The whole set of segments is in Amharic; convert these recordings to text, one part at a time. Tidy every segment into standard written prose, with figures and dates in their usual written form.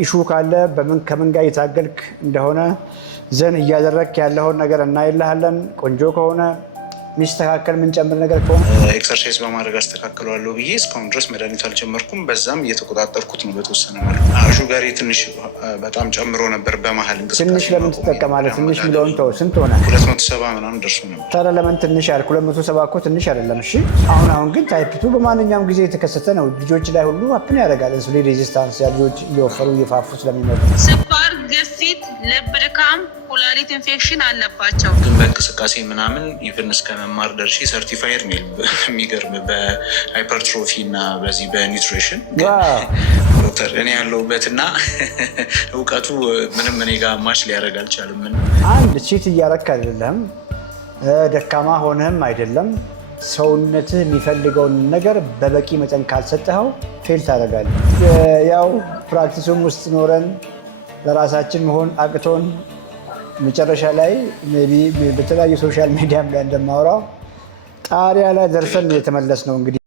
ኢሹ ካለ በምን ከምን ጋር የታገልክ እንደሆነ ዘን እያደረክ ያለውን ነገር እናይልሃለን። ቆንጆ ከሆነ ሚስተካከል ምን ጨምር ነገር ከሆነ ኤክሰርሳይዝ በማድረግ አስተካክለዋለሁ ብዬ እስካሁን ድረስ መድኃኒት አልጀመርኩም። በዛም እየተቆጣጠርኩት ነው በተወሰነ መልኩ። ሹጋሬ ትንሽ በጣም ጨምሮ ነበር በመሀል እንቅስቃሴ። ትንሽ ለምን ትጠቀማለህ? ትንሽ ሚለውን ተው። ስንት ሆነ? 270 ምናምን ደርሶ ነበር። ታዲያ ለምን ትንሽ ያልክ? 270 እኮ ትንሽ አይደለም። እሺ አሁን ግን ታይፕ 2 በማንኛውም ጊዜ የተከሰተ ነው። ልጆች ላይ ሁሉ አፕን ያደርጋል። ኢንሱሊን ሬዚስታንስ ልጆች እየወፈሩ እየፋፉ ስለሚመጡ ስኳር፣ ግፊት፣ ልብ ድካም፣ ኩላሊት ኢንፌክሽን አለባቸው። ግን በእንቅስቃሴ ምናምን ኢቭን እስከ መማር ደርሼ ሰርቲፋይድ ነው። የሚገርም በሃይፐርትሮፊ እና በዚህ በኒውትሪሽን ዶክተር እኔ ያለሁበትና እውቀቱ ምንም እኔ ጋር ማች ሊያደርግ አልቻለም። አንድ ቺት እያረክ አይደለም፣ ደካማ ሆነህም አይደለም። ሰውነትህ የሚፈልገውን ነገር በበቂ መጠን ካልሰጠኸው ፌል ታደርጋለህ። ያው ፕራክቲሱም ውስጥ ኖረን ለራሳችን መሆን አቅቶን መጨረሻ ላይ በተለያዩ ሶሻል ሚዲያም ላይ እንደማወራው ጣሪያ ላይ ደርሰን የተመለስ ነው። እንግዲህ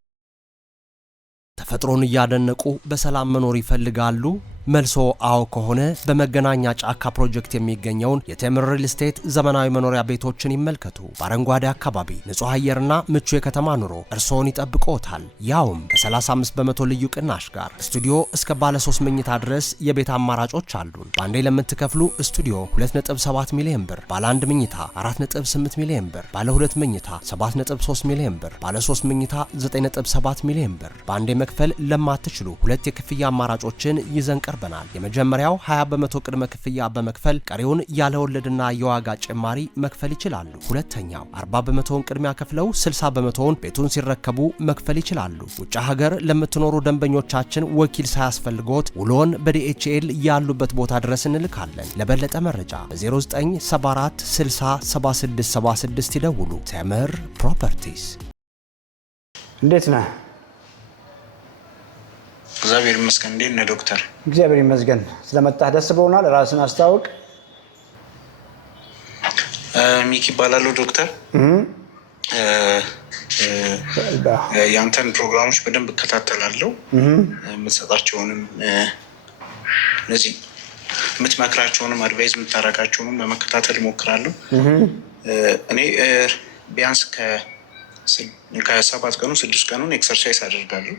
ተፈጥሮን እያደነቁ በሰላም መኖር ይፈልጋሉ? መልሶ አዎ ከሆነ በመገናኛ ጫካ ፕሮጀክት የሚገኘውን የቴምር ሪል ስቴት ዘመናዊ መኖሪያ ቤቶችን ይመልከቱ። በአረንጓዴ አካባቢ ንጹህ አየርና ምቹ የከተማ ኑሮ እርስዎን ይጠብቅዎታል። ያውም በ35 በመቶ ልዩ ቅናሽ ጋር ስቱዲዮ እስከ ባለ 3 መኝታ ድረስ የቤት አማራጮች አሉን። በአንዴ ለምትከፍሉ ስቱዲዮ 2.7 ሚሊዮን ብር፣ ባለ 1 መኝታ 4.8 ሚሊዮን ብር፣ ባለ 2 መኝታ 7.3 ሚሊዮን ብር፣ ባለ 3 መኝታ 9.7 ሚሊዮን ብር። በአንዴ መክፈል ለማትችሉ ሁለት የክፍያ አማራጮችን ይዘን ቀርበናል። የመጀመሪያው 20 በመቶ ቅድመ ክፍያ በመክፈል ቀሪውን ያለ ወለድና የዋጋ ጭማሪ መክፈል ይችላሉ። ሁለተኛው 40 በመቶውን ቅድሚያ ከፍለው 60 በመቶውን ቤቱን ሲረከቡ መክፈል ይችላሉ። ውጭ ሀገር ለምትኖሩ ደንበኞቻችን ወኪል ሳያስፈልጎት ውሎን በዲኤችኤል ያሉበት ቦታ ድረስ እንልካለን። ለበለጠ መረጃ በ0974 60 7676 ይደውሉ። ቴምር ፕሮፐርቲስ። እንዴት ነህ? እግዚአብሔር ይመስገን። እንዴት ነህ ዶክተር? እግዚአብሔር ይመስገን። ስለመጣህ ደስ ብሎናል። ራስን አስተዋውቅ። ሚኪ ይባላለሁ ዶክተር። የአንተን ፕሮግራሞች በደንብ እከታተላለሁ። የምትሰጣቸውንም እነዚህ የምትመክራቸውንም አድቫይዝ የምታረጋቸውንም ለመከታተል እሞክራለሁ። እኔ ቢያንስ ከ7 ቀኑ 6 ቀኑን ኤክሰርሳይዝ አደርጋለሁ።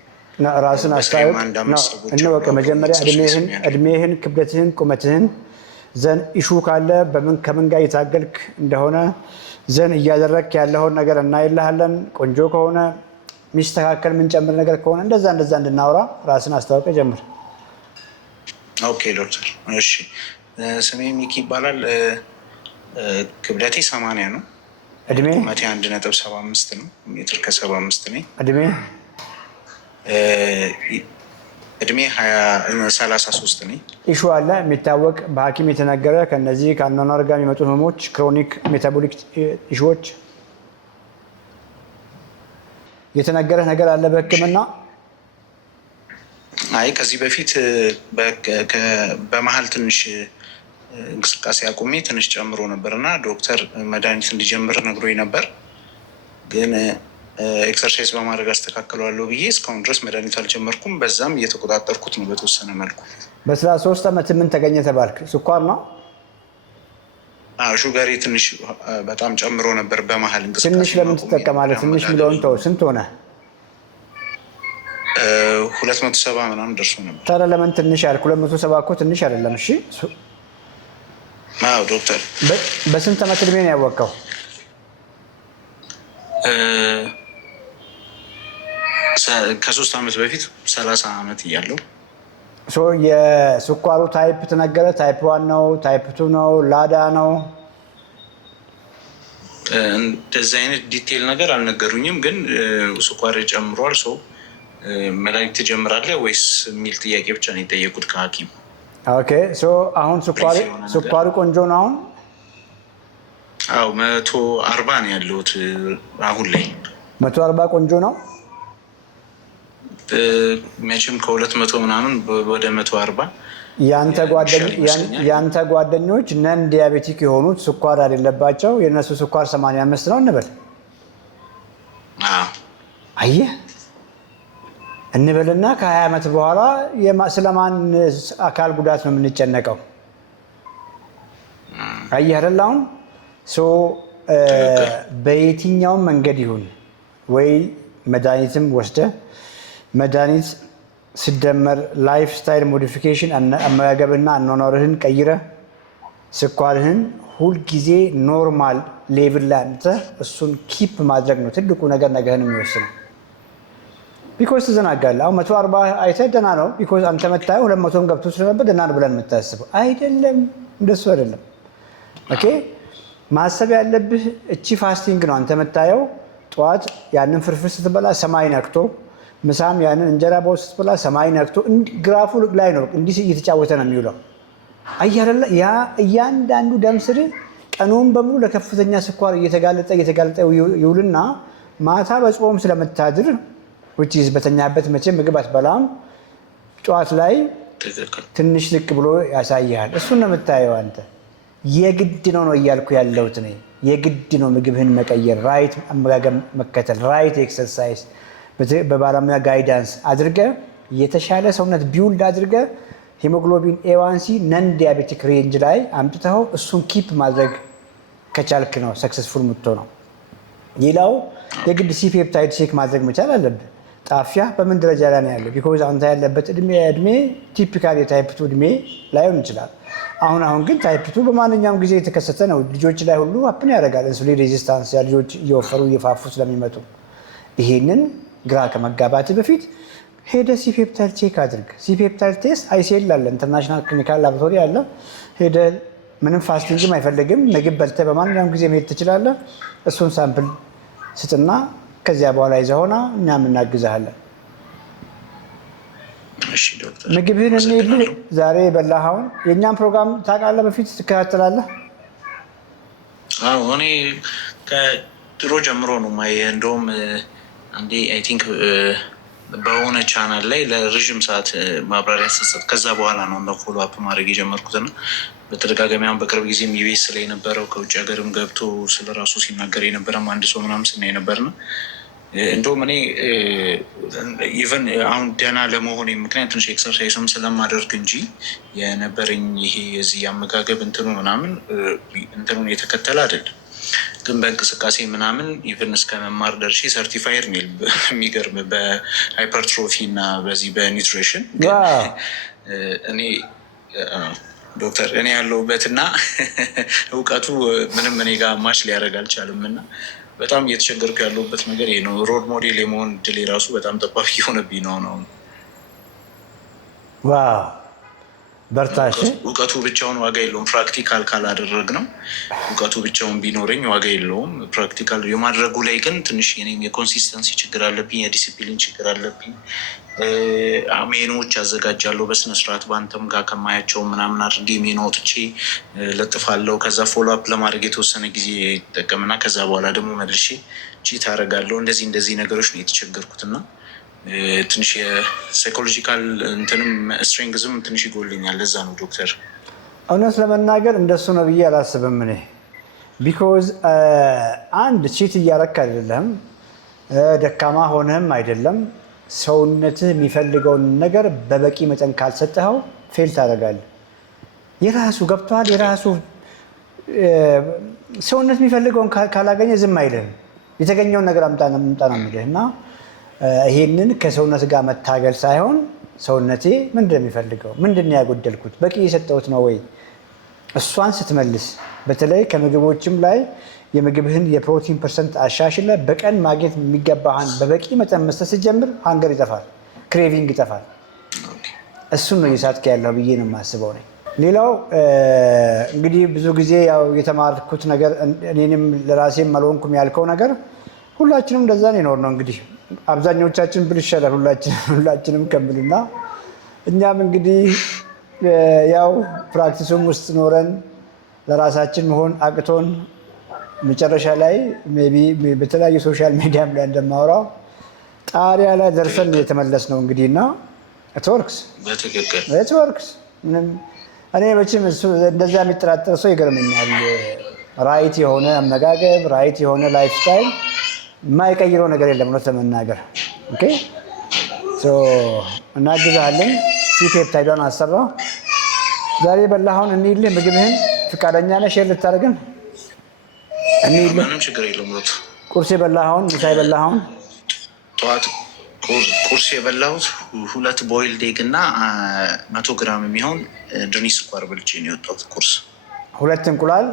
ራስን አስተዋውቅ እንወቅ። መጀመሪያ እድሜህን፣ ክብደትህን፣ ቁመትህን ዘን ኢሹ ካለ በምን ከምን ጋር የታገልክ እንደሆነ ዘን እያደረክ ያለውን ነገር እናይልሃለን። ቆንጆ ከሆነ ሚስተካከል ምን ጨምር ነገር ከሆነ እንደዛ እንድናወራ ራስን አስተዋውቅ ጀምር። ኦኬ ዶክተር። እሺ ስሜ ሚኪ ይባላል። ክብደቴ 80 ነው። እድሜ? ቁመቴ 1.75 ነው። ሜትር ከ75 ነኝ። እድሜ 33 ነኝ። ኢሹ አለ የሚታወቅ በሐኪም የተነገረ ከነዚህ ከአኗኗር ጋር የሚመጡ ህመሞች፣ ክሮኒክ ሜታቦሊክ ኢሹዎች የተነገረ ነገር አለ በህክምና? አይ ከዚህ በፊት በመሀል ትንሽ እንቅስቃሴ አቁሜ ትንሽ ጨምሮ ነበር እና ዶክተር መድኃኒት እንዲጀምር ነግሮኝ ነበር። ግን ኤክሰርሳይዝ በማድረግ አስተካክለዋለሁ ብዬ እስካሁን ድረስ መድኃኒት አልጀመርኩም። በዛም እየተቆጣጠርኩት ነው በተወሰነ መልኩ። በ13 ዓመት ምን ተገኘ ተባልክ? ስኳር ነው? ሹጋሬ ትንሽ በጣም ጨምሮ ነበር በመሀል እንቅስቃሴ። ትንሽ ለምን ትጠቀማለህ? ትንሽ ሚለውን ተው። ስንት ሆነ? 270 ምናምን ደርሶ ነበር። ታዲያ ለምን ትንሽ ያልክ? 270 እኮ ትንሽ አይደለም። እሺ ዶክተር በስንት ዓመት እድሜ ነው ያወቅኸው? ከ3 ዓመት በፊት 30 ዓመት እያለው። የስኳሩ ታይፕ ተነገረ? ታይፕ 1 ነው? ታይፕ 2 ነው? ላዳ ነው? እንደዚህ አይነት ዲቴይል ነገር አልነገሩኝም። ግን ስኳር ጨምሯል፣ ሰው መድኃኒት ትጀምራለህ ወይስ የሚል ጥያቄ ብቻ ነው የጠየቁት ከሐኪም። ኦኬ አሁን ስኳሩ ቆንጆ ነው አሁን? አዎ 140 ነው ያለሁት አሁን ላይ። 140 ቆንጆ ነው። መቼም ከ200 ምናምን ወደ 140። ያንተ ጓደኞች ነን ዲያቤቲክ የሆኑት ስኳር አይደለባቸው፣ የነሱ ስኳር 85 ነው እንበል። አዎ አየህ እንበልና ከ20 ዓመት በኋላ ስለማን አካል ጉዳት ነው የምንጨነቀው? አየህ አይደል? አሁን በየትኛውም መንገድ ይሁን ወይ መድኃኒትም ወስደህ መድኃኒት ሲደመር ላይፍ ስታይል ሞዲፊኬሽን አመጋገብና አኗኗርህን ቀይረህ ስኳርህን ሁልጊዜ ኖርማል ሌቭል ላይ አምጥተህ እሱን ኪፕ ማድረግ ነው ትልቁ ነገር ነገህን የሚወስነው። ቢኮዝ ትዘናጋለህ። አሁን 140 አይተህ ደህና ነው ቢኮዝ አንተ መታየው 200 ገብቶ ስለነበር ደህና ነው ብለን የምታስበው አይደለም። እንደሱ አይደለም። ኦኬ ማሰብ ያለብህ እቺ ፋስቲንግ ነው። አንተ መታየው ጠዋት ያንን ፍርፍር ስትበላ ሰማይ ነክቶ፣ ምሳም ያንን እንጀራ በውስጥ ስትበላ ሰማይ ነክቶ ግራፉ ላይ ነው እንዲህ እየተጫወተ ነው የሚውለው። አያረለ ያ እያንዳንዱ ደም ስር ቀኑን በሙሉ ለከፍተኛ ስኳር እየተጋለጠ ይውልና ማታ በጾም ስለምታድር which is በተኛበት መቼ ምግብ አትበላም። ጠዋት ላይ ትንሽ ዝቅ ብሎ ያሳያል። እሱን ነው የምታየው አንተ። የግድ ነው እያልኩ ያለሁት እኔ። የግድ ነው ምግብህን መቀየር፣ ራይት አመጋገብ መከተል፣ ራይት ኤክሰርሳይዝ በባለሙያ ጋይዳንስ አድርገህ የተሻለ ሰውነት ቢውልድ አድርገህ ሄሞግሎቢን ኤዋንሲ ነን ዲያቤቲክ ሬንጅ ላይ አምጥተው እሱን ኪፕ ማድረግ ከቻልክ ነው ሰክሰስፉል የምትሆነው። ሌላው የግድ ሲፔፕታይድ ቼክ ማድረግ መቻል አለብህ። ጣፊያ በምን ደረጃ ላይ ነው ያለው? ቢኮዝ አንተ ያለበት እድሜ ቲፒካል የታይፕ 2 እድሜ ላይሆን ይችላል። አሁን ግን ታይፕ 2 በማንኛውም ጊዜ የተከሰተ ነው። ልጆች ላይ ሁሉ አፕን ያደርጋል። ኢንሱሊን ሬዚስታንስ ያ ልጆች እየወፈሩ እየፋፉ ስለሚመጡ ይሄንን ግራ ከመጋባት በፊት ሄደ ሲፔፕታይድ ቼክ አድርግ። ሲፔፕታይድ ቴስት አይሲኤል አለ፣ ኢንተርናሽናል ክሊኒካል ላቦራቶሪ አለ። ሄደ ምንም ፋስቲንግም አይፈልግም። ምግብ በልተህ በማንኛውም ጊዜ መሄድ ትችላለህ። እሱን ሳምፕል ስጥና ከዚያ በኋላ ይዘህ ሆና እኛም እናግዝሃለን። እሺ ዶክተር፣ ምግብህን እንሂድ። ዛሬ በላኸውን የእኛም ፕሮግራም ታውቃለህ፣ በፊት ትከታተላለህ? አዎ እኔ ከድሮ ጀምሮ ነው ማየህ። እንደውም አንዴ አይ ቲንክ በሆነ ቻናል ላይ ለረዥም ሰዓት ማብራሪያ ሰሰጥ። ከዛ በኋላ ነው እንደ ፎሎ አፕ ማድረግ የጀመርኩትና በተደጋጋሚ አሁን በቅርብ ጊዜ ኢቢኤስ ላይ የነበረው ከውጭ ሀገርም ገብቶ ስለራሱ ሲናገር የነበረም አንድ ሰው ምናምን ስናይ ነበርና እንደውም እኔ ኢቨን አሁን ደህና ለመሆን ምክንያት ትንሽ ኤክሰርሳይስም ስለማደርግ እንጂ የነበረኝ ይሄ የዚህ አመጋገብ እንትኑ ምናምን እንትኑን የተከተለ አይደለም። ግን በእንቅስቃሴ ምናምን ኢቨን እስከ መማር ደርሼ ሰርቲፋይድ ኔል የሚገርም በሃይፐርትሮፊ እና በዚህ በኒውትሪሽን እኔ ዶክተር እኔ ያለሁበትና እውቀቱ ምንም እኔ ጋር ማች ሊያደርግ አልቻልም እና በጣም እየተቸገርኩ ያለሁበት ነገር ይሄ ነው። ሮል ሞዴል የመሆን ድል ራሱ በጣም ጠባብ የሆነብኝ ነው። ዋው በርታሽ። እውቀቱ ብቻውን ዋጋ የለውም። ፕራክቲካል ካላደረግ ነው። እውቀቱ ብቻውን ቢኖረኝ ዋጋ የለውም። ፕራክቲካል የማድረጉ ላይ ግን ትንሽ የኔም የኮንሲስተንሲ ችግር አለብኝ፣ የዲሲፕሊን ችግር አለብኝ። ሜኖዎች አዘጋጃለሁ በስነስርዓት በአንተም ጋር ከማያቸው ምናምን አድርጌ ሜኖ አውጥቼ ለጥፋለሁ። ከዛ ፎሎ አፕ ለማድረግ የተወሰነ ጊዜ ይጠቀምና ከዛ በኋላ ደግሞ መልሼ ቺት አደርጋለሁ። እንደዚህ ነገሮች ነው የተቸገርኩትና ትንሽ የሳይኮሎጂካል እንትንም ስትሬንግዝም ትንሽ ይጎልኛል። ለዛ ነው ዶክተር እውነት ለመናገር እንደሱ ነው ብዬ አላስብም እኔ። ቢኮዝ አንድ ቺት እያረክ አይደለም፣ ደካማ ሆነህም አይደለም። ሰውነትህ የሚፈልገውን ነገር በበቂ መጠን ካልሰጠኸው ፌል ታደርጋለህ። የራሱ ገብቶሃል። የራሱ ሰውነት የሚፈልገውን ካላገኘ ዝም አይልህም። የተገኘውን ነገር አምጣ ነው የሚልህ እና ይሄንን ከሰውነት ጋር መታገል ሳይሆን ሰውነቴ ምንድን ነው የሚፈልገው? ምንድን ነው ያጎደልኩት? በቂ የሰጠሁት ነው ወይ? እሷን ስትመልስ በተለይ ከምግቦችም ላይ የምግብህን የፕሮቲን ፐርሰንት አሻሽለ በቀን ማግኘት የሚገባህን በበቂ መጠን መስጠት ስትጀምር ሃንገር ይጠፋል፣ ክሬቪንግ ይጠፋል። እሱን ነው እየሳትክ ያለው ብዬ ነው የማስበው ነኝ። ሌላው እንግዲህ ብዙ ጊዜ ያው የተማርኩት ነገር እኔንም ለራሴም አልሆንኩም ያልከው ነገር ሁላችንም እንደዛ ነው የኖር ነው። እንግዲህ አብዛኞቻችን ብል ይሻላል ሁላችንም ከምልና እኛም እንግዲህ ያው ፕራክቲሱም ውስጥ ኖረን ለራሳችን መሆን አቅቶን መጨረሻ ላይ ሜቢ በተለያዩ ሶሻል ሚዲያም ላይ እንደማወራው ጣሪያ ላይ ደርሰን የተመለስ ነው እንግዲህ እና ኢትወርክስ እኔ መቼም እንደዛ የሚጠራጠር ሰው ይገርመኛል። ራይት የሆነ አመጋገብ፣ ራይት የሆነ ላይፍ ስታይል የማይቀይረው ነገር የለም እውነት ለመናገር። ኦኬ እናግዛለን። ሲፔፕታይዷን አሰራው። ዛሬ በላሁን እንይልህ ምግብህን ፍቃደኛ ነህ ሼር ልታደርግን? እንይልህ። ምንም ችግር የለውም። ቁርስ የበላሁን ምሳ የበላሁን? ጠዋት ቁርስ የበላሁት 2 ቦይልድ ኤግ እና 100 ግራም የሚሆን ድንች ስኳር በልቼ ነው የወጣሁት። ቁርስ 2 እንቁላል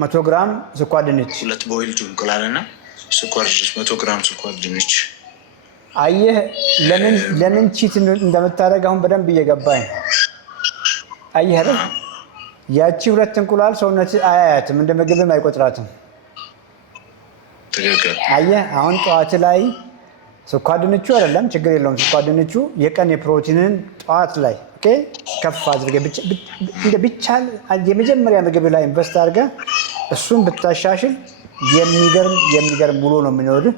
100 ግራም ስኳር ድንች። 2 ቦይልድ እንቁላል እና ስኳር 100 ግራም ስኳር ድንች። አየህ ለምን ቺት እንደምታደርግ አሁን በደንብ እየገባኝ። አየህ አይደል? ያቺ 2 እንቁላል ሰውነት አያያትም፣ እንደ ምግብም አይቆጥራትም። ትክክል። አየህ አሁን ጠዋት ላይ ስኳር ድንቹ አይደለም ችግር የለውም። ስኳር ድንቹ የቀን የፕሮቲንን ጠዋት ላይ ኦኬ ከፍ አድርገህ እንደ ቢቻል የመጀመሪያ ምግብ ላይ ኢንቨስት አድርገህ እሱን ብታሻሽል የሚገርም ውሎ ነው የሚኖርህ።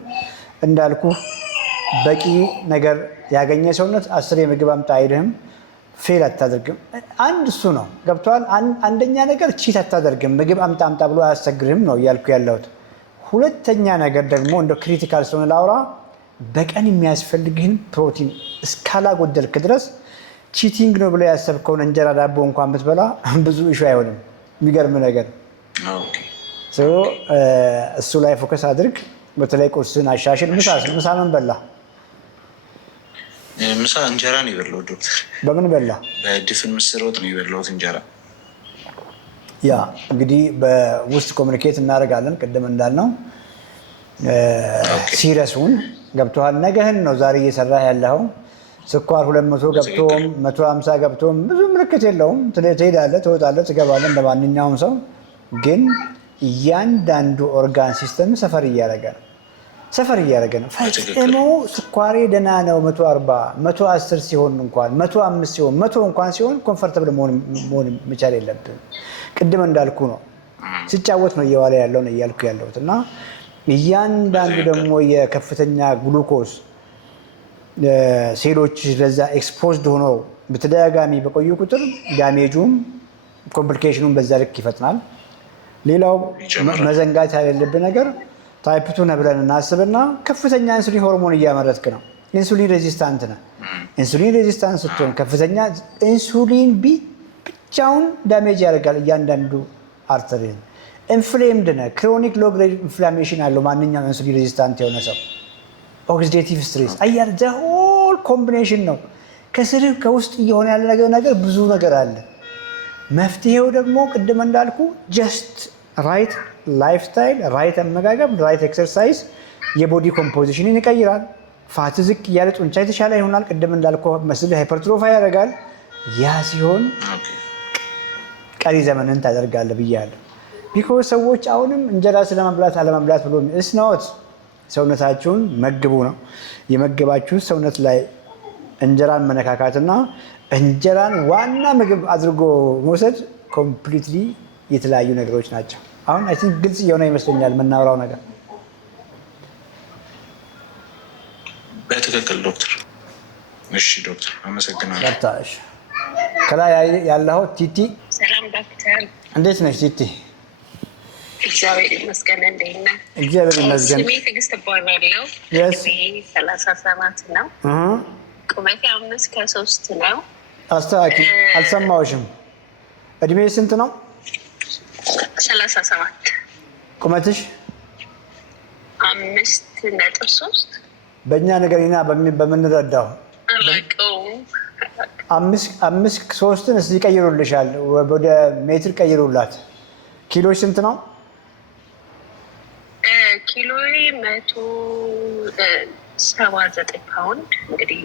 እንዳልኩ በቂ ነገር ያገኘ ሰውነት 10 የምግብ አምጣ አይልህም። ፌል አታደርግም። አንድ እሱ ነው ገብቷል። አንደኛ ነገር ቺት አታደርግም። ምግብ አምጣ ብሎ አያስቸግርህም ነው እያልኩ ያለሁት። ሁለተኛ ነገር ደግሞ እንደ ክሪቲካል ስለሆነ ላውራ፣ በቀን የሚያስፈልግህን ፕሮቲን እስካላጎደልክ ድረስ ቺቲንግ ነው ብሎ ያሰብከውን እንጀራ ዳቦ እንኳን ብትበላ ብዙ ኢሹ አይሆንም። የሚገርም ነገር እሱ ላይ ፎከስ አድርግ። በተለይ ቁርስን አሻሽል። ምሳ ምን በላ? ምሳ እንጀራ ነው የበላሁት ዶክተር። በምን በላ? በድፍን ምስር ወጥ ነው የበላሁት እንጀራ። ያ እንግዲህ በውስጥ ኮሚኒኬት እናደርጋለን። ቅድም እንዳልነው ሲረሱን ገብቶሃል። ነገህን ነው ዛሬ እየሰራህ ያለኸው። ስኳር 200 ገብቶም 150 ገብቶም ብዙ ምልክት የለውም። ትሄዳለህ፣ ትወጣለህ፣ ትገባለህ እንደ ማንኛውም ሰው። ግን እያንዳንዱ ኦርጋን ሲስተም ሰፈር እያደረገ ነው። ፈጽሞ ስኳሬ ደህና ነው 140 110 ሲሆን እንኳን 105 ሲሆን 100 እንኳን ሲሆን ኮምፈርተብል መሆን መቻል የለብህም። ቅድም እንዳልኩ ነው ሲጫወት ነው እየዋለ ያለው ነው እያልኩ ያለሁት። እና እያንዳንዱ ደግሞ የከፍተኛ ግሉኮስ ሴሎች ለዛ ኤክስፖዝድ ሆነው በተደጋጋሚ በቆዩ ቁጥር ዳሜጁም ኮምፕሊኬሽኑም በዛ ልክ ይፈጥናል። ሌላው መዘንጋት ያለብን ነገር ታይፕ 2 ነህ ብለን እናስብና ከፍተኛ ኢንሱሊን ሆርሞን እያመረትክ ነው። ኢንሱሊን ሬዚስታንት ነህ። ኢንሱሊን ሬዚስታንት ስትሆን ከፍተኛ ኢንሱሊን ብቻውን ዳሜጅ ያደርጋል እያንዳንዱ አርተሪን። ኢንፍሌምድ ነህ። ክሮኒክ ሎ ግሬድ ኢንፍላሜሽን አለው ማንኛውም ኢንሱሊን ሬዚስታንት የሆነ ሰው። ኦክሲዴቲቭ ስትሬስ አያር ዘ ሆል ኮምቢኔሽን ነው። ከስርህ ከውስጥ እየሆነ ያለ ነገር ብዙ ነገር አለ። መፍትሄው ደግሞ ቅድም እንዳልኩ ጀስት ራይት ላይፍ ስታይል፣ ራይት አመጋገብ፣ ራይት ኤክሰርሳይዝ የቦዲ ኮምፖዚሽንን ይቀይራል። ፋት ዝቅ እያለ ጡንቻ የተሻለ ይሆናል። ቅድም እንዳልኩ መስል ሃይፐርትሮፋ ያደርጋል። ያ ሲሆን ቀሪ ዘመንን ታደርጋለህ ብያለሁ። ቢኮዝ ሰዎች አሁንም እንጀራ ስለመብላት አለመብላት ብሎ እስናዎት ሰውነታችሁን መግቡ ነው የመገባችሁ። ሰውነት ላይ እንጀራን መነካካትና እንጀራን ዋና ምግብ አድርጎ መውሰድ ኮምፕሊትሊ የተለያዩ ነገሮች ናቸው። አሁን አይ ቲንክ ግልጽ እየሆነ ይመስለኛል የምናወራው ነገር። በትክክል ዶክተር። እሺ ዶክተር አመሰግናለሁ። እሺ ከላይ ያለው ቲቲ። ሰላም ዶክተር፣ እንዴት ነሽ ቲቲ? እግዚአብሔር ይመስገን። እንዴት ነህ? እግዚአብሔር ይመስገን። ስሜ ትዕግስት እባላለሁ። እድሜ 37 ነው። ቁመቴ 5 ከ3 ነው። አስተካኪ፣ አልሰማሁሽም። እድሜ ስንት ነው? 37። ቁመትሽ? 5.3። በእኛ ነገርና በምንረዳው አላውቀውም። 5.3ን እስኪ ይቀይሩልሻል፣ ወደ ሜትር ቀይሩላት። ኪሎች ስንት ነው? ኪሎዬ 179 ፓውንድ። እንግዲህ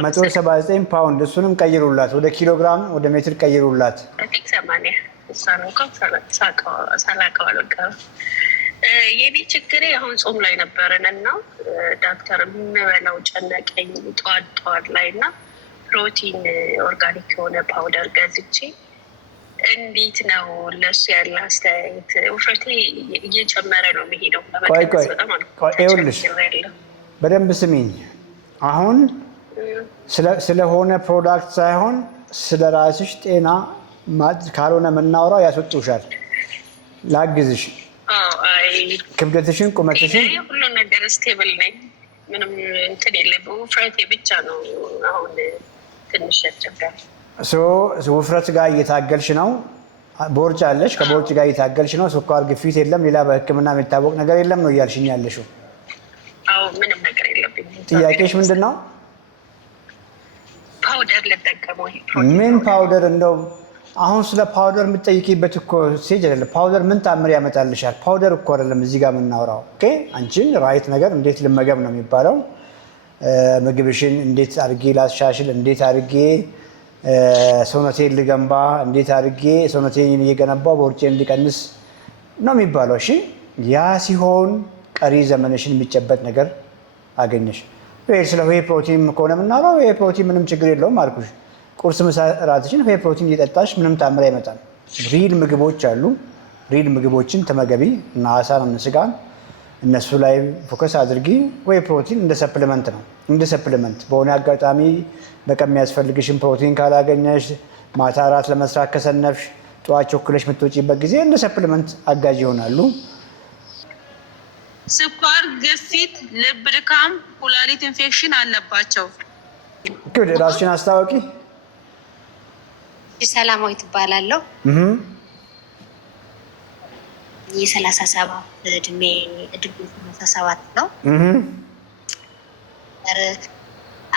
179 ፓውንድ። እሱንም ቀይሩላት፣ ወደ ኪሎግራም ወደ ሜትር ቀይሩላት። 80 እሷን እንኳን ሳላውቀው አልወጣም። የኔ ችግሬ አሁን ጾም ላይ ነበርን እና ዶክተር የምበላው ጨነቀኝ ጠዋት ላይ እና ፕሮቲን ኦርጋኒክ የሆነ ፓውደር ገዝቼ እንዴት ነው ለሱ ያለ አስተያየት? ውፍረቴ እየጨመረ ነው የሚሄደው። ይኸውልሽ በደንብ ስሚኝ። አሁን ስለሆነ ፕሮዳክት ሳይሆን ስለ ራስሽ ጤና ካልሆነ የምናወራው ያስወጡሻል። ላግዝሽ። ክብደትሽን፣ ቁመትሽን፣ ሁሉ ነገር ስቴብል ነኝ። ምንም እንትን የለም። ውፍረቴ ብቻ ነው አሁን ትንሽ ያስቸግራል። ውፍረት ጋር እየታገልሽ ነው። ቦርጭ አለሽ፣ ከቦርጭ ጋር እየታገልሽ ነው። ስኳር፣ ግፊት የለም። ሌላ በሕክምና የሚታወቅ ነገር የለም ነው እያልሽኝ ያለሽው? አዎ ምንም ነገር የለብኝም። ጥያቄሽ ምንድን ነው? ፓውደር ልጠቀመው? ምን ፓውደር? እንደው አሁን ስለ ፓውደር የምትጠይቂበት እኮ ስቴጅ አይደለም። ፓውደር ምን ታምር ያመጣልሻል? ፓውደር እኮ አይደለም እዚህ ጋር የምናወራው። ኦኬ አንቺን ራይት ነገር እንዴት ልመገብ ነው የሚባለው። ምግብሽን እንዴት አድርጌ ላሻሽል፣ እንዴት አድርጌ ሰውነቴን ልገንባ፣ እንዴት አድርጌ ሰውነቴን እየገነባው ቦርጬን እንዲቀንስ ነው የሚባለው። እሺ ያ ሲሆን ቀሪ ዘመንሽን የሚጨበጥ ነገር አገኘሽ። ስለ ዌይ ፕሮቲን ከሆነ የምናወራው ዌይ ፕሮቲን ምንም ችግር የለውም አልኩሽ። ቁርስ፣ ምሳ፣ እራትሽን ዌይ ፕሮቲን እየጠጣሽ ምንም ታምር አይመጣም። ሪል ምግቦች አሉ። ሪል ምግቦችን ተመገቢ እና አሳን እና ስጋን እነሱ ላይ ፎከስ አድርጊ። ዌይ ፕሮቲን እንደ ሰፕሊመንት ነው። እንደ ሰፕሊመንት በሆነ አጋጣሚ በቃ የሚያስፈልግሽን ፕሮቲን ካላገኘሽ፣ ማታ እራት ለመስራት ከሰነፍሽ፣ ጠዋት ቸኩለሽ የምትወጪበት ጊዜ እንደ ሰፕሊመንት አጋዥ ይሆናሉ። ስኳር፣ ግፊት፣ ልብ ድካም፣ ኩላሊት ኢንፌክሽን አለባቸው። ራስሽን አስታወቂ። ሰላማዊ ትባላለሁ። የ37 እድሜ 37 ነው።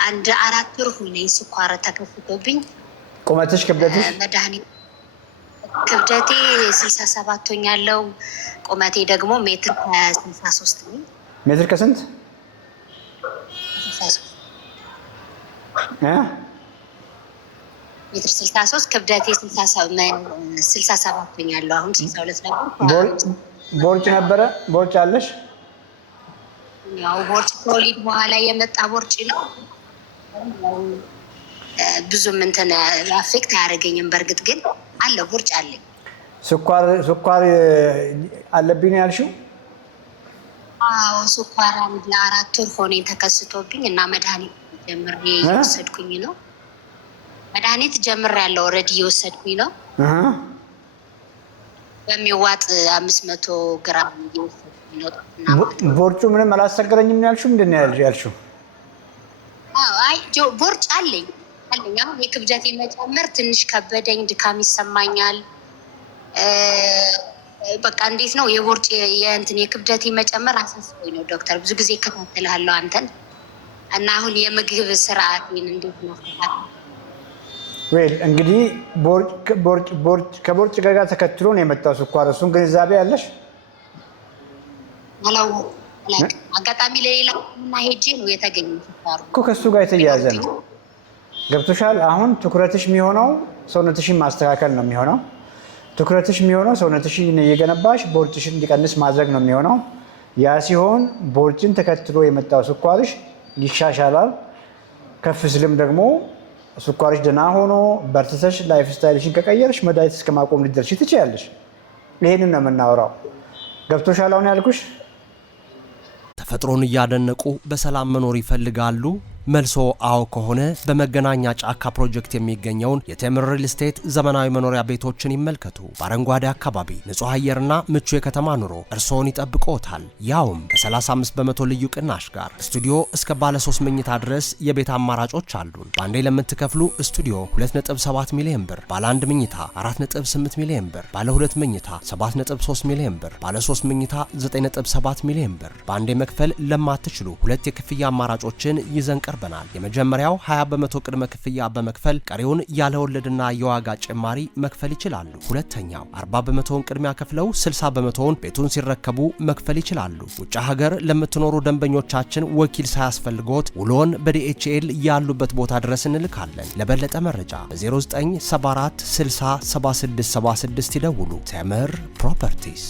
አንድ 4 ወር ሆነኝ ስኳር ተከፍቶብኝ። ቁመትሽ፣ ክብደትሽ? መድኃኒት ክብደቴ 67 ሆኛለሁ። ቁመቴ ደግሞ ሜትር ከ63 ነው። ሜትር ከስንት? ሜትር 63፣ ክብደቴ 67 ሆኛለሁ። አሁን 62 ነበር። ቦርጭ ነበረ? ቦርጭ አለሽ? ያው ቦርጭ ከወሊድ በኋላ የመጣ ቦርጭ ነው። ብዙም እንትን አፌክት አያደርገኝም። በእርግጥ ግን አለ ቦርጭ አለኝ። ስኳር አለብኝ ነው ያልሽው? አዎ ስኳር አንድ ለ4 ወር ሆነኝ ተከስቶብኝ እና መድኃኒት ጀምሬ እየወሰድኩኝ ነው። መድኃኒት ጀምሬያለሁ። ኦልሬዲ እየወሰድኩኝ ነው። በሚዋጥ 500 ግራም እየወሰድኩኝ ነው። ቦርጩ ምንም አላስቸገረኝም ነው ያልሽው? ምንድን ነው ያልሽው? አይ ቦርጭ አለኝ። አሁን የክብደት መጨመር ትንሽ ከበደኝ፣ ድካም ይሰማኛል። በቃ እንዴት ነው የቦርጭ የእንትን የክብደት መጨመር አሳስቦኝ ነው። ዶክተር ብዙ ጊዜ እከታተልሃለሁ አንተን እና አሁን የምግብ ስርዓቴን እንዴት ነው? እንግዲህ ከቦርጭ ጋር ተከትሎ ነው የመጣው ስኳር። እሱን ግንዛቤ ያለሽ? አጋጣሚ ለሌላ እና ሄጄ ነው የተገኘው ስኳሩ እኮ ከሱ ጋር የተያያዘ ነው። ገብቶሻል? አሁን ትኩረትሽ የሚሆነው ሰውነትሽን ማስተካከል ነው የሚሆነው። ትኩረትሽ የሚሆነው ሰውነትሽን እየገነባሽ ቦርጭሽን እንዲቀንስ ማድረግ ነው የሚሆነው። ያ ሲሆን ቦርጭን ተከትሎ የመጣው ስኳርሽ ይሻሻላል። ከፍ ስልም ደግሞ ስኳርሽ ደህና ሆኖ በርትተሽ ላይፍ ስታይልሽን ከቀየርሽ መድኃኒት እስከ ማቆም ልትደርሺ ትችያለሽ። ይሄንን ነው የምናወራው። ገብቶሻል አሁን ያልኩሽ? ተፈጥሮን እያደነቁ በሰላም መኖር ይፈልጋሉ? መልሶ አዎ ከሆነ በመገናኛ ጫካ ፕሮጀክት የሚገኘውን የቴምር ሪል ስቴት ዘመናዊ መኖሪያ ቤቶችን ይመልከቱ። በአረንጓዴ አካባቢ ንጹህ አየርና ምቹ የከተማ ኑሮ እርስዎን ይጠብቅዎታል። ያውም በ35 በመቶ ልዩ ቅናሽ ጋር ስቱዲዮ እስከ ባለ 3 መኝታ ድረስ የቤት አማራጮች አሉን። በአንዴ ለምትከፍሉ ስቱዲዮ 2.7 ሚሊዮን ብር፣ ባለ 1 መኝታ 4.8 ሚሊዮን ብር፣ ባለ 2 መኝታ 7.3 ሚሊዮን ብር፣ ባለ 3 መኝታ 9.7 ሚሊዮን ብር። በአንዴ መክፈል ለማትችሉ ሁለት የክፍያ አማራጮችን ይዘን ቀርበናል። የመጀመሪያው 20 በመቶ ቅድመ ክፍያ በመክፈል ቀሪውን ያለ ወለድና የዋጋ ጭማሪ መክፈል ይችላሉ። ሁለተኛው 40 በመቶውን ቅድሚያ ከፍለው 60 በመቶውን ቤቱን ሲረከቡ መክፈል ይችላሉ። ውጭ ሀገር ለምትኖሩ ደንበኞቻችን ወኪል ሳያስፈልጎት ውሎን በዲኤችኤል ያሉበት ቦታ ድረስ እንልካለን። ለበለጠ መረጃ በ0974 60 7676 ይደውሉ። ቴምር ፕሮፐርቲስ